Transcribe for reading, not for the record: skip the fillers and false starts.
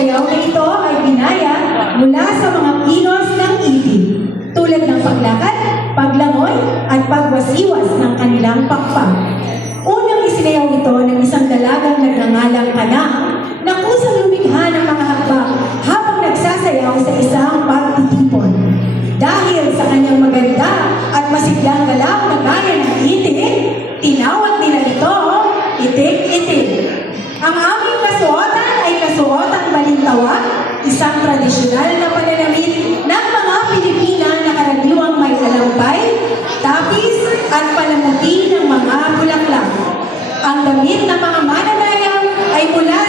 sayaw na ito ay binaya mula sa mga kilos ng ibig, tulad ng paglakad, paglangoy, at pagwasiwas ng kanilang pakpak. Unang isinayaw ito ng isang dalagang nagngangalang Kanang na kusang lumikha ng mga hakbang habang nagsasayaw sa isang pagtitipon. Dahil sa kanyang maganda at masiglang galaw na gaya ng itik, tinawag nila ito itik-itik. Ang aming kasuotan ay kasuotang balintawak, isang tradisyonal na pananamit ng mga Pilipina na karaniwang may alampay, tapis at palamuti ng mga bulaklak. Ang damit ng mga mananayaw ay mula